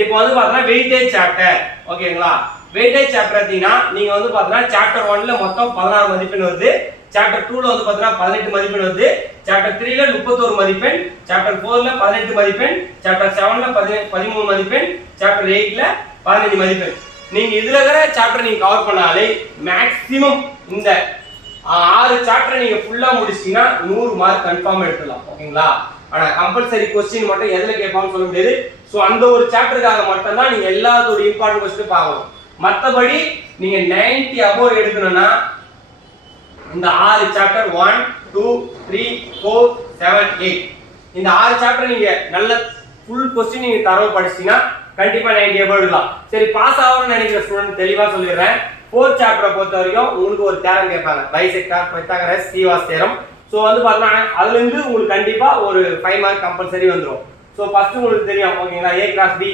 இப்போ வந்து பார்த்தீங்கன்னா வெயிட்டேஜ் சாப்டர் ஓகேங்களா. வெயிட்டேஜ் சாப்டர் பார்த்தீங்கன்னா நீங்க வந்து பார்த்தீங்கன்னா சாப்டர் 1ல மொத்தம் 16 மதிப்பெண் வருது, சாப்டர் 2ல வந்து பார்த்தீங்கன்னா 18 மதிப்பெண் வருது, சாப்டர் 3ல 31 மதிப்பெண், சாப்டர் 4ல 18 மதிப்பெண், சாப்டர் 7ல 13 மதிப்பெண், சாப்டர் 8ல 15 மதிப்பெண். நீங்க இதுல இருக்கிற சாப்டர் நீங்க கவர் பண்ணாலே மேக்ஸிமம் இந்த 6 சாப்டர் நீங்க ஃபுல்லா முடிச்சீங்கன்னா 100 மார்க் கன்ஃபார்ம் எடுத்துடலாம் ஓகேங்களா. ஆனா கம்பல்சரி கொஸ்டின் மட்டும் எதுல கேட்பாங்கன்னு சொல்ல முடியாது. சோ அந்த ஒரு சாப்டருக்காக மட்டும் தான் நீங்க எல்லாத்தோட இம்பார்ட்டன்ட் கொஸ்டின் பார்க்கணும். மத்தபடி நீங்க 90 அபோவ் எடுக்கணும்னா இந்த 6 சாப்டர் 1 2 3 4 7 8 இந்த 6 சாப்டர் நீங்க நல்ல ஃபுல் கொஸ்டின் நீங்க தரவு படிச்சீங்கன்னா கண்டிப்பா 90 அபோவ் எடுக்கலாம். சரி பாஸ் ஆகணும்னு நினைக்கிற ஸ்டூடெண்ட் தெளிவா சொல்லிடுறேன். 4th சாப்டரை பொறுத்த வரைக்கும் உங்களுக்கு ஒரு தேரம் கேட்பாங்க, பைசெக்டார் பைத்தாகரஸ் சீவாஸ் தேரம். சோ வந்து பாத்தீங்கன்னா அதுல இருந்து உங்களுக்கு கண்டிப்பா ஒரு 5 மார்க் கம்பல்சரி வந்துரும். சோ ஃபர்ஸ்ட் உங்களுக்கு தெரியும் ஓகேங்களா, a cross b